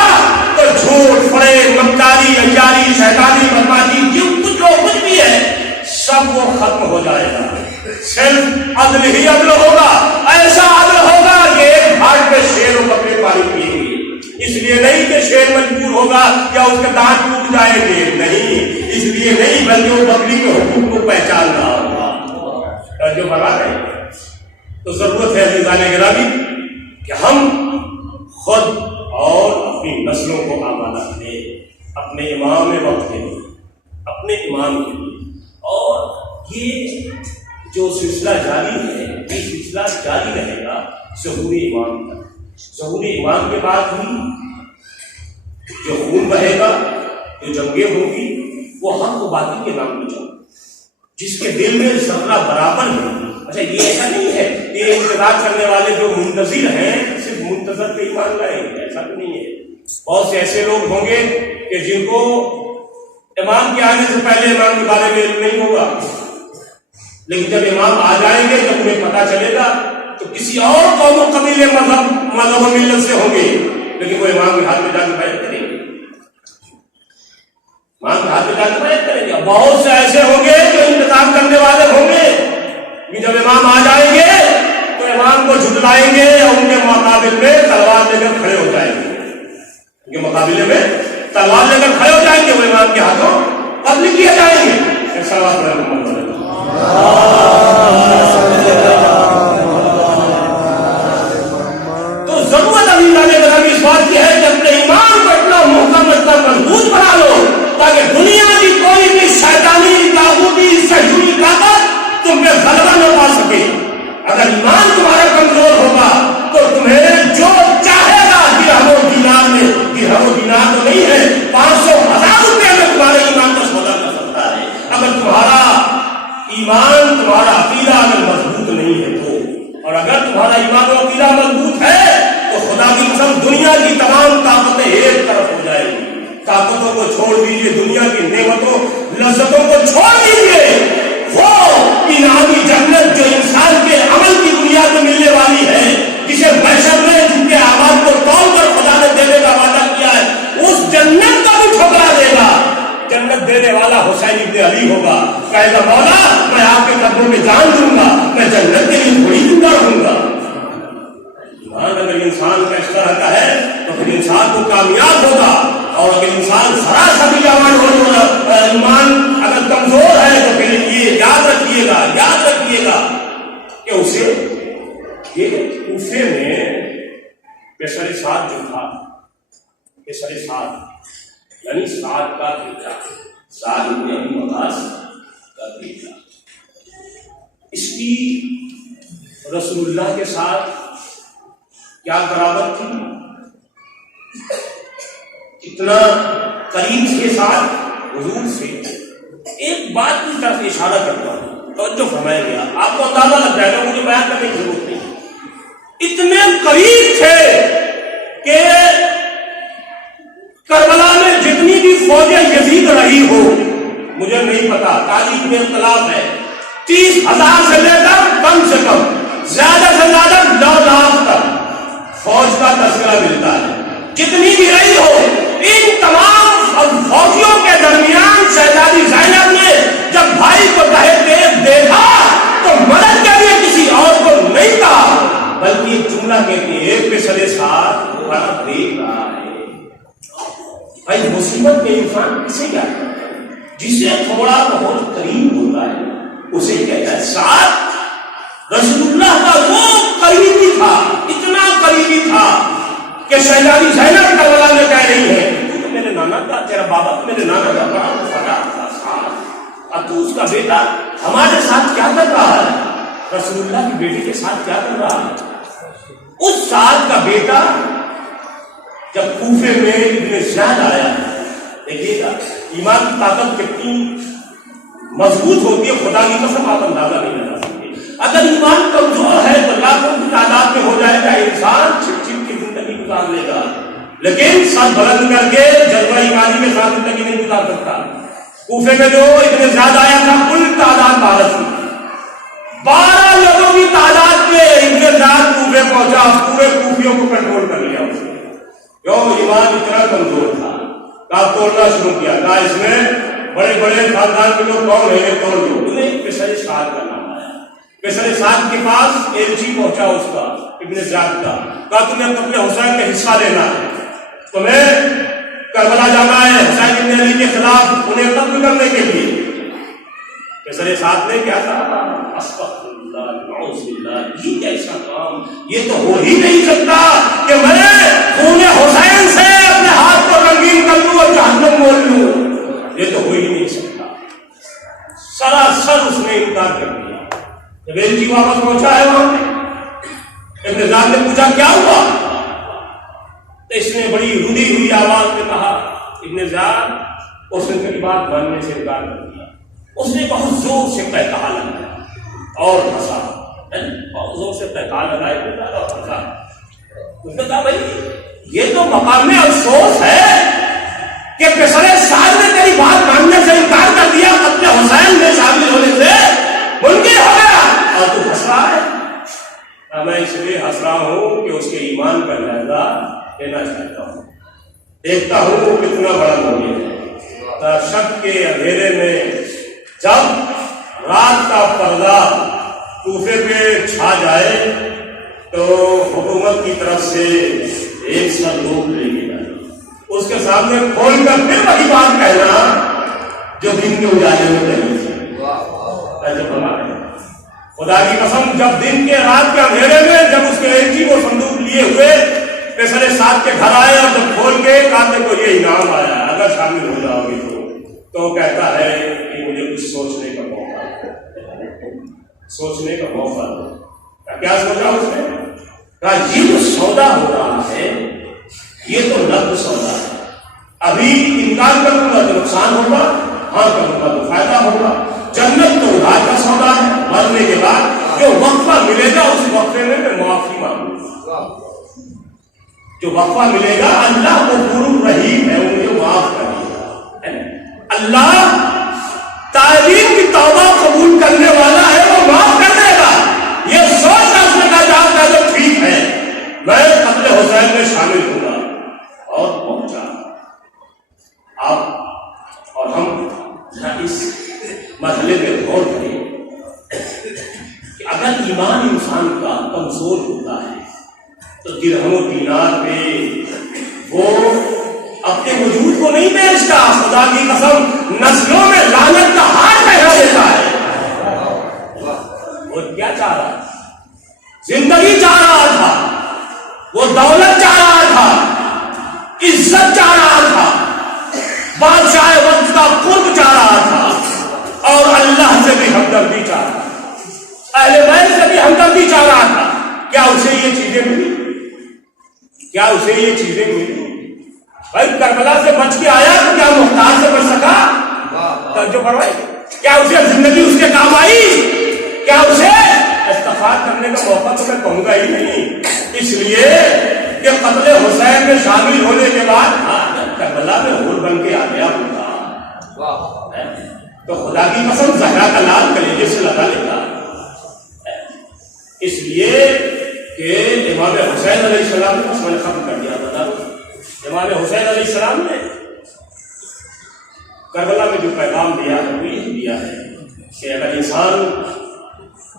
تو جھوٹ، فریب، مکاری، عیاری، شیطانی، بدماشی جو کچھ بھی ہے سب وہ ختم ہو جائے گا. صرف عدل ہی عدل ہوگا، ایسا عدل ہوگا کہ ایک گھاٹ پہ شیر و بکرے پانی پیئیں گے. اس لیے نہیں کہ شیر مجبور ہوگا یا اس کے دانت ٹوٹ جائیں گے، نہیں، اس لیے نہیں بلکہ وہ بکری کے حقوق کو پہچان رہا ہوگا. جو بنا رہے تو ضرورت ہے عزیزان گرامی کہ ہم خود اور اپنی نسلوں کو آمادہ کریں اپنے امام وقت کے لیے، اپنے امام کے لیے. اور یہ جو سلسلہ جاری ہے یہ سلسلہ جاری رہے گا ظہور امام کا. ظہور امام کے بعد ہی جو خون بہے گا، جو جنگیں ہوں گی، وہ حق و باطل کے نام پہ جنگ، جس کے دل میں ذرہ برابر ہے. اچھا یہ ایسا نہیں ہے کہ انتظار کرنے والے جو منتظر ہیں صرف منتظر پہ ایمان لائیں گے، ایسا بھی نہیں ہے. بہت سے ایسے لوگ ہوں گے کہ جن کو امام کے آنے سے پہلے امام کے بارے میں علم نہیں ہوگا، لیکن جب امام آ جائیں گے جب انہیں پتا چلے گا تو کسی اور قوم و قبیلے مذہب و ملت سے ہوں گے، لیکن وہ امام کے ہاتھ میں جا کے بیعت کریں گے، امام کے ہاتھ میں جا کے بیعت کریں گے. بہت سے ایسے ہوں گے جو انتظام کرنے والے ہوں گے کہ جب امام آ جائیں گے تو امام کو جھٹلائیں گے اور ان کے مقابل میں تلوار لے کر کھڑے ہو جائیں گے، ان کے مقابلے میں تلوار لے کر کھڑے ہو جائیں گے، وہ امام کے ہاتھوں قتل کیے جائیں گے. تو ضرورت ابھی اس بات کی ہے کہ اپنے ایمان کو اتنا محکم، اتنا مضبوط بنا لو تاکہ دنیا کی کوئی بھی شیطانی طاغوتی صہیونی طاقت تم پہ غلبہ نہ پا سکے. اگر ایمان تمہارا کمزور ہوگا تو تمہیں جو چاہے گا درہم و دینار اعتقاد و عقیدہ مضبوط ہے تو خدا کی قسم دنیا کی تمام طاقتیں ایک طرف ہو جائیں گی. طاقتوں کو چھوڑ دیجیے, دنیا کی نعمتوں لذتوں کو چھوڑ دیجیے. وہ انعامی جنت جو انسان کے عمل کی بنیاد میں ملنے والی ہے, جسے محشر میں جن کے اعمال کو توڑ کر خدا نے دینے کا وعدہ کیا ہے, اس جنت کا بھی ٹھکرا دے گا. جنت دینے والا حسین ابن علی ہوگا, کہے گا مولا میں آپ کے قدموں میں جان دوں گا, میں جنت کے لیے تھوڑی زندہ رہوں گا. اگر انسان کا اس طرح کا ہے تو پھر انسان کو کامیاب ہوگا. اور اگر انسان سراسر ایمان اگر کمزور ہے تو پھر یہ یاد رکھیے گا کہ اسے یہ کوفے میں پیسر سعد جو تھا, پیسر سعد یعنی سعد کا بیٹا, سعد ابن ابی وقاص کا بیٹا, اس کی رسول اللہ کے ساتھ کیا قرابت تھی, کتنا قریب کے ساتھ حضور سے. ایک بات کی طرف اشارہ کرتا ہوں, توجہ فرمائیں گے, آپ کو اندازہ لگ جائے گا, مجھے بیان کرنے کی ضرورت نہیں. اتنے قریب تھے کہ کربلا میں جتنی بھی فوجیں یزید رہی ہو, مجھے نہیں پتا, تاریخ میں اختلاف ہے, 30,000 سے لے کر کم سے کم زیادہ سے زیادہ 9 لاکھ تک فوج کا تذکرہ ملتا ہے. جتنی بھی رہی ہو, ان تمام فوجیوں کے درمیان شہزادی زینب نے جب بھائی کو دیکھا تو مدد کے لیے کسی اور کو نہیں کہا, بلکہ ایک جملہ کہتی ہے, ایک پیسے ساتھ فرق دیکھ رہا ہے. بھائی مصیبت میں انسان کسے کیا کرتا ہے, جسے تھوڑا بہت قریب ہوتا ہے اسے کہتا ہے ساتھ. رسول اللہ کا وہ قریبی تھا, اتنا قریبی تھا کہ شہزادی زینب کربلا میں کہہ رہی ہے تو میرے نانا کا, تیرا بابا تو میرے نانا کا بڑا وفادار تھا, اور تو اس کا بیٹا ہمارے ساتھ کیا کر رہا ہے, رسول اللہ کی بیٹی کے ساتھ کیا کر رہا ہے. اس سال کا بیٹا جب کوفے میں ابن زیاد آیا, دیکھیے گا ایمان کی طاقت کتنی مضبوط ہوتی ہے, خدا کی قسم آپ اندازہ نہیں لگا سکتے. اگر ایمان کمزور ہے تو لاکھوں کی تعداد میں ہو جائے گا, انسان چھپ چھپ کی زندگی گزار لے گا, لیکن سب بلند کر کے جذبہ ایمانی میں ساتھ زندگی نہیں گزار سکتا. کوفے میں جو اتنے زیادہ آیا تھا کل تعداد 12 تھی, 12 لوگوں کی تعداد میں اتنے زیادہ کوفے پہنچا, پورے کوفیوں کو کنٹرول کر لیا اس نے. کیوں, ایمان اتنا کمزور تھا. کہا توڑنا شروع کیا, کہا اس میں بڑے بڑے خاندان کے لوگ کون ہیں, توڑ دو. انہیں پیسر سعد کا نام آیا. پیسر سعد کے پاس ایلچی پہنچا اس کا, ابن زیاد کا, کہا تمہیں اپنے حسین کا حصہ لینا ہے, تمہیں کربلا جانا ہے حسین ابن علی کے خلاف انہیں قتل کرنے کے لیے. پیسر سعد نے کیا کہا, استغفر اللہ, نعوذ باللہ, یہ کیسا کام, یہ تو ہو ہی نہیں سکتا کہ میں خون حسین سے اپنے ہاتھ کو رنگین کر لوں اور جہنم بول لوں, یہ تو ہو ہی نہیں سکتا. سراسر اس نے انکار کر دیا. جب ایلچی واپس پہنچا ہے وہاں پہ, ابن زیاد نے پوچھا کیا ہوا, تو اس نے بڑی رودی ہوئی آواز میں کہا, ابن زیاد, اس نے کئی بات ماننے سے انکار کر دیا. اس نے بہت زور سے قہقہا لگایا اور ہنسا, بہت زور سے قہقہا لگایا اور ہنسا. اس نے کہا بھائی یہ تو مقام افسوس ہے کہ پیسر سعد نے تیری بات ماننے سے انکار کر دیا, قتل حسین میں شامل ہونے سے ممکن ہو گیا, اور تو ہنس رہا ہے. میں اس لیے ہنس رہا ہوں کہ اس کے ایمان کا جائزہ لینا چاہتا ہوں, دیکھتا ہوں وہ کتنا بڑا مومن ہے. شک کے اندھیرے میں جب رات کا پردہ کوفے پہ چھا جائے تو حکومت کی طرف سے ایک صندوق لے کے جائے, اس کے سامنے کھول کر پھر وہی بات کہنا جو دن کے اجالے میں کہی تھی. خدا کی قسم, جب دن کے رات کے اندھیرے میں جب اس کے ایلچی کو صندوق لیے ہوئے پیسر سعد کے گھر آئے اور جب کھول کے کہتے کو یہ انعام آیا, اگر شامل ہو جاؤ گے تو کہتا ہے کہ مجھے کچھ سوچنے کا موقع دو. کیا سوچا اس نے, کہا یہ جو سودا ہو رہا ہے یہ تو نقد سودا ہے, ابھی انکار کروں گا تو نقصان ہوگا, ہاں کروں گا تو فائدہ ہوگا. جنت تو ادھار کا سودا ہے, مرنے کے بعد جو وقفہ ملے گا اس وقفے میں معافی مانگوں گا. جو وقفہ ملے گا اللہ غفور رحیم ہے، مجھے معاف کرے گا. اللہ تعلیم کی توبہ قبول کرنے والا ہے، وہ معاف کر دے گا. یہ سوچ اس نے کہا جاتا ہے تو ٹھیک ہے، میں قتل حسین میں شامل ہوں گا. اور پہنچا آپ اور ہم اس مرحلے میں غور کریں کہ اگر ایمان انسان کا کمزور ہوتا ہے تو درہم و دینار پہ وہ اپنے وجود کو نہیں بیچتا، خدا کی قسم نسلوں میں لعنت کا ہار پہنا دیتا ہے. وہ کیا چاہ رہا تھا؟ زندگی چاہ رہا تھا، وہ دولت چاہ رہا تھا، عزت چاہ رہا تھا، بادشاہ وقت کا قرب چاہ رہا تھا، اور اللہ سے بھی ہمدردی چاہ رہا تھا، اہل بیت سے بھی ہمدردی چاہ رہا تھا. کیا اسے یہ چیزیں ملی؟ کیا اسے یہ چیزیں ملی؟ بھائی کربلا سے بچ کے آیا تو کیا محتاج سے بچ سکا؟ توجہ فرمائیں. کیا اسے زندگی اس کے کام آئی؟ کیا اسے استغفار کرنے کا موقع تو میں کہوں گا ہی نہیں. اس لیے کہ قتل حسین میں شامل ہونے کے بعد کربلا میں حور بن کے آ گیا ہوگا تو خدا کی قسم زہرا کا لال کلیجے سے لگا لیتا. اس لیے کہ امام حسین علیہ السلام نے اس میں ختم کر دیا تھا. امام حسین علیہ السلام نے کربلا میں جو پیغام دیا ہے وہ یہ دیا ہے کہ اگر انسان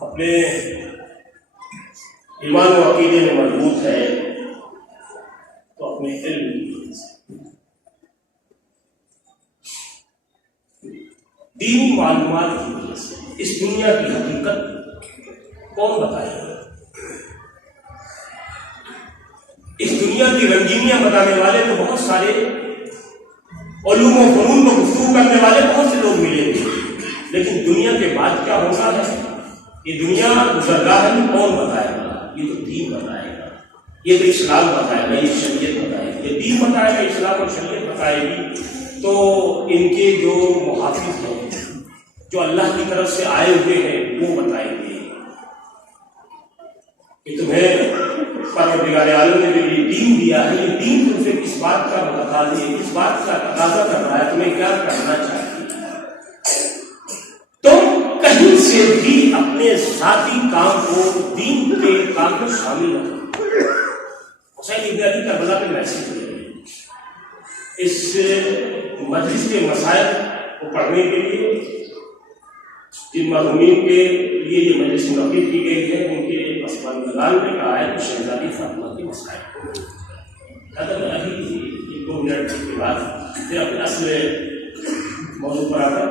اپنے ایمان و عقیدے میں مضبوط ہے تو اپنے علم دینی معلومات کی وجہ سے اس دنیا کی حقیقت کون بتائے گا؟ اس دنیا کی رنگینیاں بتانے والے تو بہت سارے علوم و فنون کو گفتگو کرنے والے بہت سے لوگ ملیں گے، لیکن دنیا کے بعد کیا ہوگا ہے یہ دنیا گزرگاہ میں کون بتائے گا؟ یہ تو دین بتائے گا، یہ تو اسلام بتائے گا، یہ شریعت بتائے گا. یہ دین بتائے گا، اسلام اور شریعت بتائے گی تو ان کے جو محافظ ہیں جو اللہ کی طرف سے آئے ہوئے ہیں وہ بتائیں گے کہ تمہیں پروردگار عالم نے جو یہ دین دیا ہے، یہ دین تم سے کس بات کا متقاضی ہے، کس بات کا تقاضا کر رہا ہے، تمہیں کیا کرنا چاہیے. تم کہیں سے بھی اپنے ذاتی کام کو دین کے کام میں شامل نہ کرو. حسین ابن علی کربلا پہ میسج دے رہے ہیں اس مجلس کے مسائل کو پڑھنے کے لیے جن مرحومین کے لیے یہ مجلس منعقد کی گئی ہے ان کے پسماندگان نے کہا ہے کہ شہزادی فاطمہ کے مسائل کو اگر ابھی 2 منٹ کے بعد پھر اپنے اصل موضوع پر آ کر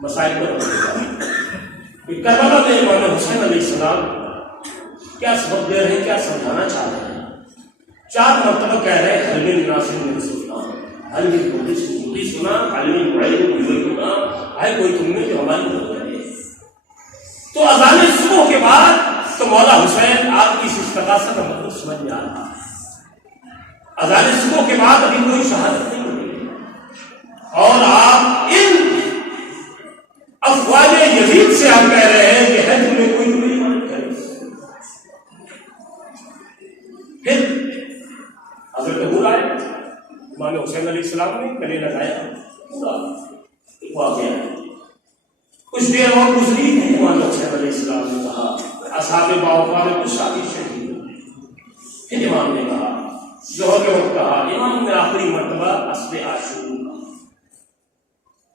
مسائل کو کربلا میں امام حسین علیہ السلام کیا سبق دے رہے ہیں، کیا سمجھانا چاہ رہے ہیں. 4 مرتبہ کہہ رہے ہیں حل من ناصر من سلطان، حل من قدس مجھے سنا، حل من معین مجھے سنا، ہے کوئی تم نے جو ہماری مدد کرے. تو اذان صبح کے بعد تو مولا حسین آپ کی اس استغاثہ کا مطلب سمجھ میں آ رہا ہے. اذان صبح کے بعد ابھی کوئی شہادت نہیں ہوئی اور آپ ان افواج یزید سے آپ کہہ رہے ہیں کہ ہے تم نے کوئی تمہیں مدد کرے. پھر حضرت ابو آئے، امام حسین علیہ السلام نے گلے لگایا، پورا واقعہ. کچھ دیر اور گزری نہیں، امام حسین علیہ السلام نے کہا اصحاب باوفا میں کچھ شادی شہید ہوئے. پھر امام نے کہا ظہر کے وقت کہا، امام نے آخری مرتبہ اصل عاشور کہا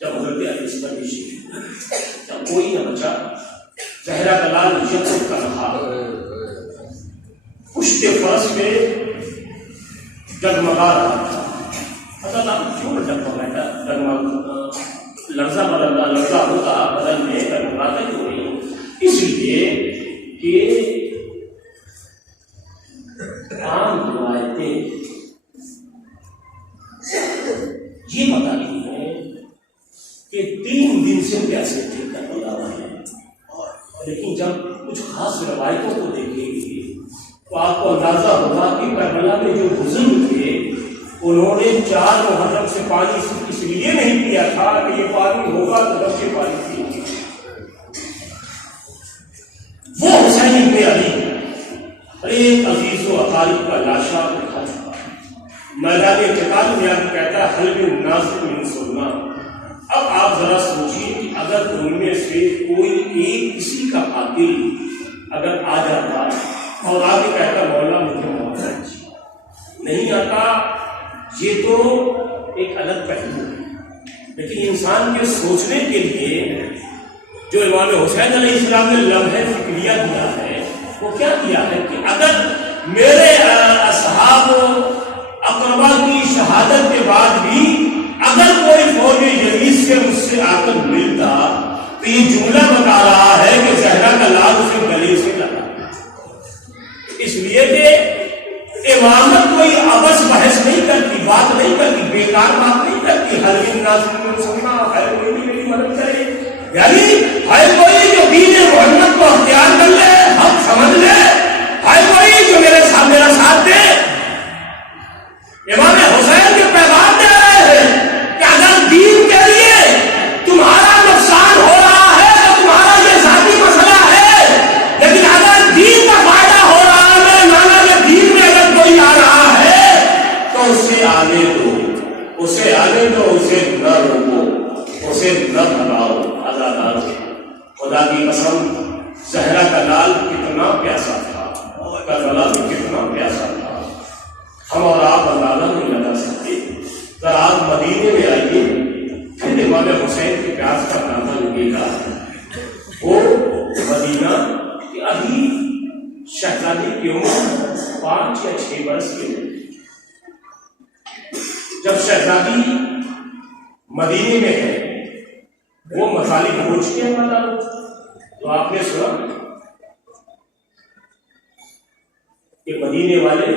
جب حضرت علی اس پر شہید جب کوئی نہ بچا. زہرا کا لال یقین کا رہا پشت فرس پہ جگمگا رہا تھا. پتا تھا کیوں جگمگاتا، لرزہ ہوتا بدن میں جگمگاتا کیوں نہیں؟ اس لیے کہ عام روایتیں یہ بتاتی ہیں کہ 3 دن سے پیاسے تھے کربلا والے، لیکن جب کچھ خاص روایتوں کو دیکھیں گے تو آپ کو اندازہ ہوگا کہ کربلا میں جو بزرگ تھے انہوں نے 4 محرم سے پانی اس لیے نہیں پیا تھا کہ یہ پانی ہوگا تو رب کے پانی پیے. وہ حسین ابن علی ہر ایک عزیز و اقارب کا لاشا اٹھا چکا میدان قتال میں آپ کہتا ہے حلب الناصر من سلما. اب آپ ذرا سوچیے کہ اگر ان میں سے کوئی ایک کسی کا قاتل اگر آ جاتا اور آ کے کہتا مولا مجھے موت نہیں آتا، یہ تو ایک الگ پہلو ہے، لیکن انسان کے سوچنے کے لیے جو امام حسین علیہ السلام نے لمحہ فکریہ دیا ہے وہ کیا کیا ہے کہ اگر میرے اصحاب اقربا کی شہادت کے بعد بھی اگر کوئی فوج یزید سے مجھ سے آ کر ملتا تو یہ جملہ بتا رہا ہے کہ زہرا کا لال اسے گلے سے لگا، اس لیے کہ امامت کوئی ابس بحث نہیں کرتی، بات نہیں کرتی، بیکار بات نہیں کرتی. ہر دن سننا ہر کوئی میری مدد کرے، یعنی ہر کوئی جو دین محمد کو اختیار کر لے، حق سمجھ لے، ہر کوئی جو میرا ساتھ دے. امام حسین کے پیغام دے رہے ہیں کہ اگر دین کے لیے تمہارا نقصان ہو رہا ہے تو تمہارا یہ ذاتی مسئلہ ہے، لیکن اگر دین کا فائدہ ہو رہا ہے، میرے نانا کے دین میں اگر کوئی آ رہا ہے تو اسے آنے دو، اسے آنے دو، اسے نہ روکو، اسے نہ بھگاؤ. اداکار خدا کی قسم زہرا کا لال کتنا پیاسا تھا، کربلا بھی کتنا پیاسا تھا، ہم اور آپ اندازہ نہیں لگا سکتے. ذرا آپ مدینے میں آئیے، پھر امام حسین کے پیاس کا اندازہ لگے گا. وہ مدینہ کہ ابھی شہزادی کی عمر 5 یا 6 برس کی ہے. جب شہزادی مدینے میں ہے وہ مطالب ہو چکے ہیں والا، تو آپ نے سنا کہ مدینے والے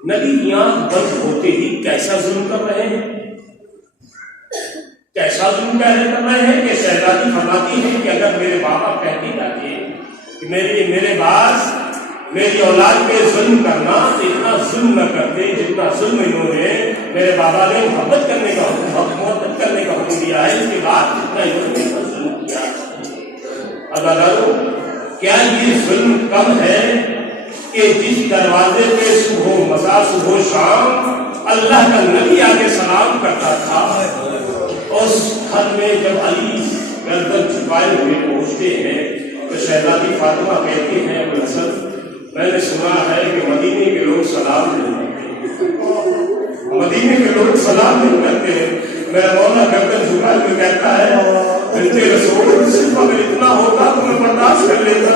نبی کی آنکھ بند ہوتے ہی کیسا ظلم کر رہے ہیں، کیسا ظلم کر رہے ہیں کہ شہزادی فرماتی ہے کہ اگر میرے بابا کہتے جاتے کہ میرے بعد میری اولاد پہ ظلم کرنا تو اتنا ظلم نہ کرتے جتنا ظلم انہوں نے میرے بابا نے محبت کرنے کا حکم دیا ہے، اس کے بعد جتنا انہوں نے ظلم کیا. اگر کیا یہ ظلم کم ہے کہ جس دروازے پہ صبح مسا صبح شام اللہ کا نبی آگے سلام کرتا تھا، اس خط میں جب علی گردن چھپائے ہوئے پہنچتے ہیں تو شہزادی فاطمہ کہتی ہیں ابو الحسن میں نے سنا ہے کہ مدینے کے لوگ سلام نہیں کرتے، مدینے کے لوگ سلام نہیں کرتے. میرا مولا گردن جھکا کے کہتا ہے بنت رسول صرف اگر اتنا ہوتا تو میں برداشت کر لیتا،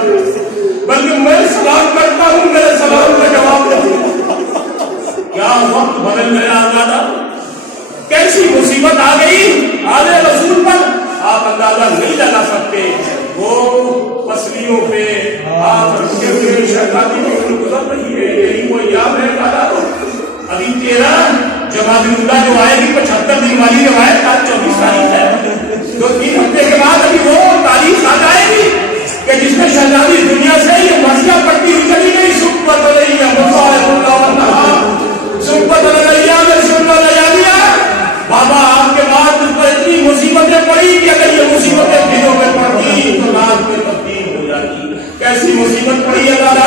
بلکہ میں سلام کرتا ہوں، میرے سلام کا جواب نہیں. کیا وقت بدل گیا آزادہ، کیسی مصیبت آ گئی آلے رسول پر، آپ اندازہ نہیں لگا سکتے. وہ پسلیوں پہ آپ رکھے ہوئے شہزادی میں گزر رہی ہے، یہی وہ یاد ہے دادا. ابھی 13 جمادی اللہ جو آئے گی 75 دن والی روایت آج 24 تاریخ ہے، 2-3 ہفتے کے بعد ابھی وہ تاریخ آ جائے گی کہ جس میں شہزادی دنیا سے یہ مرثیہ پڑتی ہوئی چلی گئی. سکبت علیہ بابا آپ کے بعد اس پر اتنی مصیبتیں پڑی کہ اگر یہ مصیبتیں دنوں میں پڑتی تو رات میں تبدیل ہو جاتی. کیسی مصیبت پڑی ہے دادا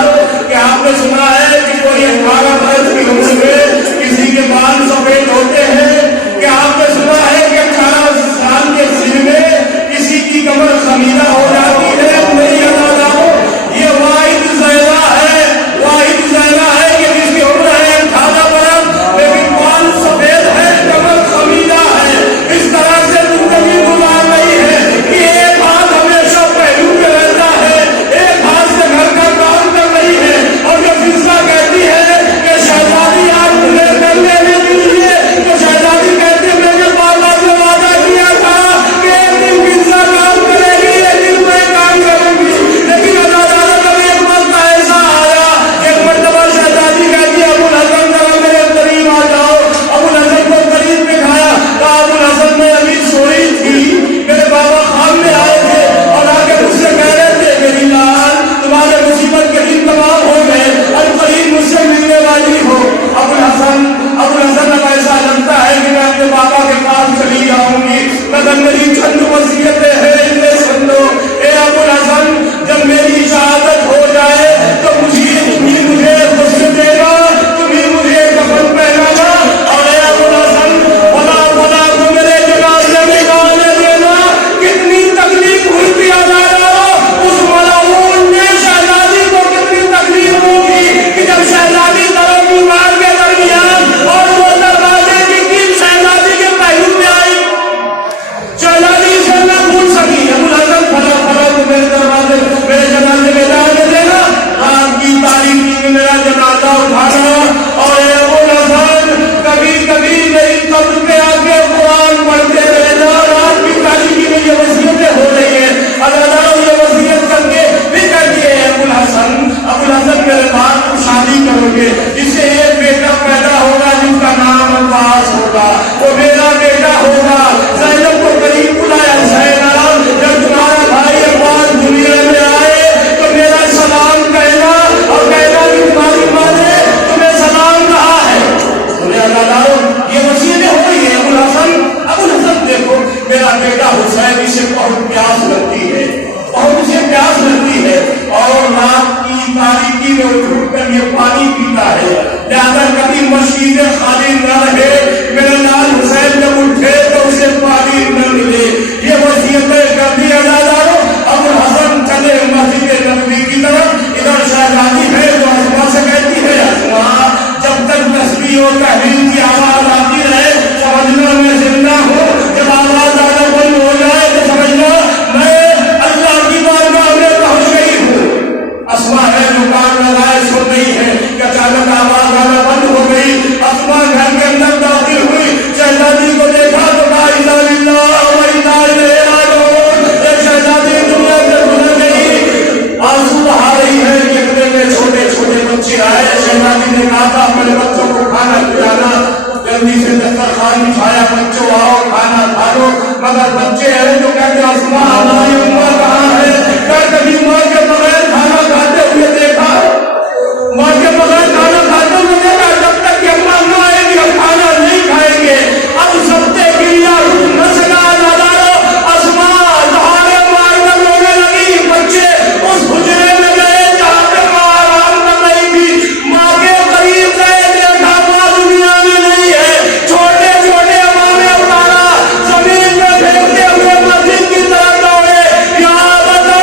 کہ آپ نے سنا ہے کہ کوئی 18 برس کی عمر میں کسی کے بال سفید ہوتے ہیں، کہ آپ نے سنا ہے کہ 18 سال کے سن میں کسی کی کمر خمیرہ ہو جاتی ہے. نہیں دادا یہ واحد زہرا ہے، واحد زہرا ہے کی اور تحریر کی آواز آتی رہے سمجھنا میں زندہ ہوں. جب آواز آنا بند ہو جائے تو سمجھنا میں اللہ کی بارگاہ میں پہنچ گئی ہوں. اسما ہے جو کان لگائے سو نہیں ہے کہ اچانک آواز آنا بند ہو گئی. اسما گھر کے اندر داخل ہوئی, شہزادی کو دیکھا تو لا الہ الا اللہ و انا الیہ راجعون. ایک شہزادی دنیا سے گزر گئی, آنسو بہا رہی ہے. اتنے میں چھوٹے چھوٹے بچے آئے. شہزادی نے کہا تھا اپنے بچوں کو کھانا کھلانا, جلدی سے دسترخوان بچھایا, بچوں آؤ کھانا کھا لو. مگر بچے ہیں جو کہتے ہیں اسما ہماری اماں کہاں ہے؟ کیا کبھی ماں کے بغیر کھانا کھاتے ہوئے دیکھا؟ ماں کے بغیر کھانا کھاتے ہوئے دیکھا؟ جب تک کہ اماں نہ آئے گی ہم کھانا نہیں کھائیں گے. اب سب سے گریا نہ سکا دادارو. اسما دہاڑے مار کر رونے لگی. بچے اس حجرے میں گئے جہاں پہ ماں آرام کر رہی تھی. ماں کے قریب گئے, دیکھا ماں دنیا میں نہیں ہے. چھوٹے چھوٹے ماں نے اتارا, زمین میں پھینکتے ہوئے مسجد کی طرف دوڑے. یا بتا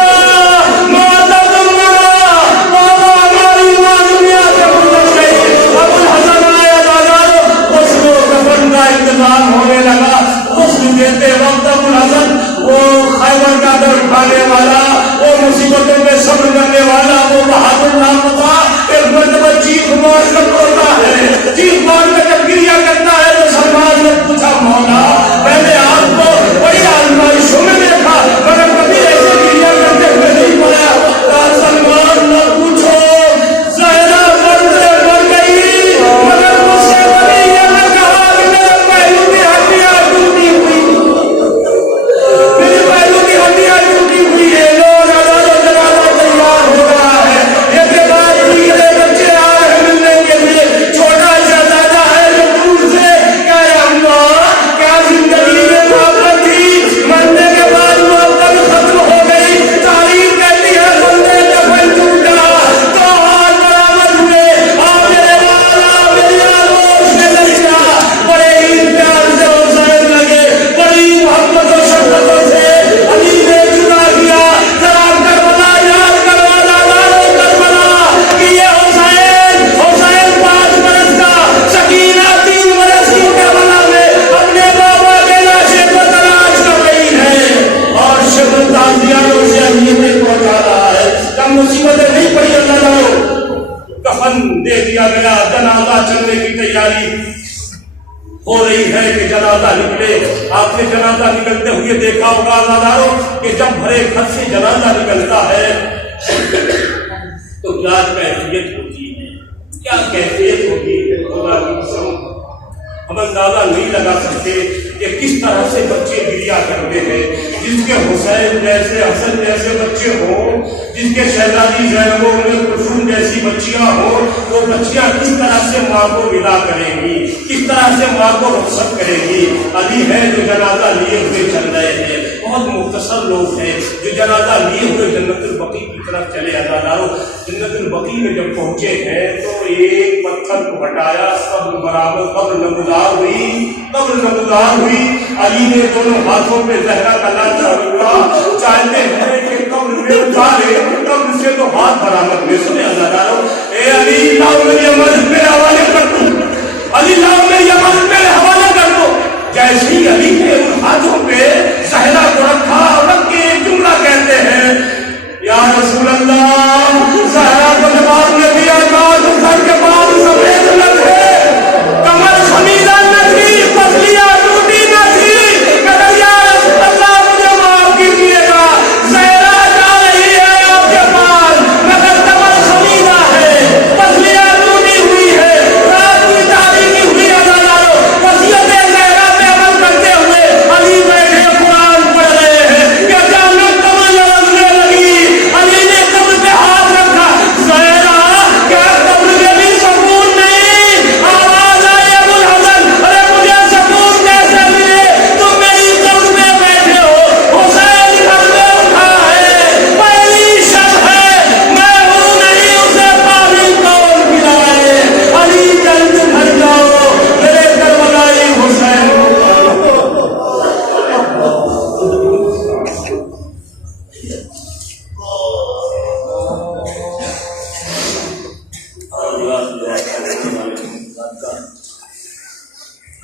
ماتا تم مرا, بابا ہماری ماں دنیا سے گزر گئی. ابو الحسن آیا دادارو, غسل و کفن کا انتظام ہونے لگا. غسل دیتے وقت ابو الحسن وہ خیبر کا در اٹھانے والا, وہ مصیبتوں میں صبر کرنے والا, وہ بہادر نام تھا. ایک مرتبہ چیخ مار کر روتا ہے, چیخ مار کر جب گریا کرتا ہے تو سلمان نے پوچھا مولا میں نے آپ کو بڑی آزمائشوں میں دیکھا مگر کبھی ایسے گریا کرتے ہوئے نہیں پایا. کہا سلمان نہ پوچھو, زہرا مرد سے مر گئی مگر مجھ سے بڑی یہ نے کہا کہ میرے پہلو کی ہڈیاں ٹوٹی ہوئی, میرے پہلو کی ہڈیاں ٹوٹی ہوئی ہے. لوگ اداروں جنازہ تیار ہو رہا ہے. اس کے بعد میرے بچے آ رہے ہیں ملنے کے لیے. چھوٹا شہزادہ ہے جو دور سے کہہ رہا اللہ کیا زندگی میں محبت تھی, مرنے کے بعد محبت ختم ہو گئی. تاریخ کہتی ہے بندے کفن ٹوٹا تو ہاتھ برابر ہوئے. آپ میرے والا میری آغوش میں لچا, بڑے ہی پیار سے حسین لگے, بڑی محبت و شفقتوں سے علی نے جدا کیا. ذرا کربلا یاد کروا دادارو, کربلا کہ یہ حسین 5 برس کا, سکینہ 3 برس کی کربلا میں اپنے بابا کے لاشے کو تلاش کر رہی ہے اور شب تازیانوں سے اہمیتیں پہنچا رہا ہے. کم مصیبتیں نہیں پڑی اللہ جاؤ. کفن دے دیا گیا, جنازہ چلنے کی تیاری ہو رہی ہے کہ جنازہ نکلے. آپ نے جنازہ نکلتے ہوئے دیکھا ہوگا آزاداروں کہ جب بھرے گھر سے جنازہ نکلتا ہے تو کیا کیفیت ہوتی ہے, کیا کیفیت ہوتی ہے. خدا کی قسم ہم اندازہ نہیں لگا سکتے کہ کس طرح سے بچے گریا کرتے ہیں. جس کے حسین جیسے حسن جیسے بچے ہوں, جس کے شہزادی زینب و کلثوم جیسی بچیاں ہوں, وہ بچیاں کس طرح سے ماں کو ودا کریں گی, کس طرح سے ماں کو رخصت کریں گی. علی ہے جو جنازہ لیے ہوئے چل رہے ہیں, بہت مختصر لوگ ہیں جو جنازہ لیے ہوئے جنت البقیع کی طرف چلے. اداروں جنت البقیع میں جب پہنچے ہیں تو ایک پتھر کو ہٹایا, قبر برابر قبر نمودار ہوئی, قبر نمودار ہوئی. علی نے دونوں ہاتھوں پہ زہرا کا لانچا رکھا, چاہتے ہیں کہ قبر میں اتارے, قبر سے تو ہاتھ برابر میں. سنے اداروں, اے علی لاؤ میری امانت میرے حوالے کر دو, علی لاؤ میری امانت میرے حوالے کر دو. جیسے ہی علی نے ان ہاتھوں پہ زہرا کو رکھا اور رکھ کے ایک جملہ کہتے ہیں, یا رسول اللہ زہرا کو جب آپ نے دیا تھا تو سر کے بعد سفید نہ تھے, کمر خمیدہ نہ تھی, پسلیاں ٹوٹی نہ تھی. کہ یا رسول اللہ مجھے معاف کیجیے گا, زہرا جا رہی ہے آپ کے پاس مگر کمر خمیدہ ہے, پسلیاں ٹوٹی ہوئی ہے, رات کی تاریکی ہوئی.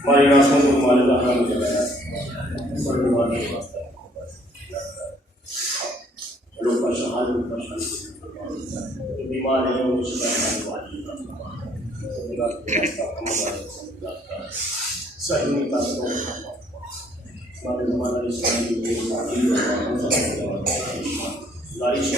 ہماری آنکھوں کو تمہارے رحم میں جلایا بڑے والے واسطے لوگ کا شہادت کا شان بیمار ہیں وہ شکایت والی صحیح کا ہمارے زمانہ اسلامی لائش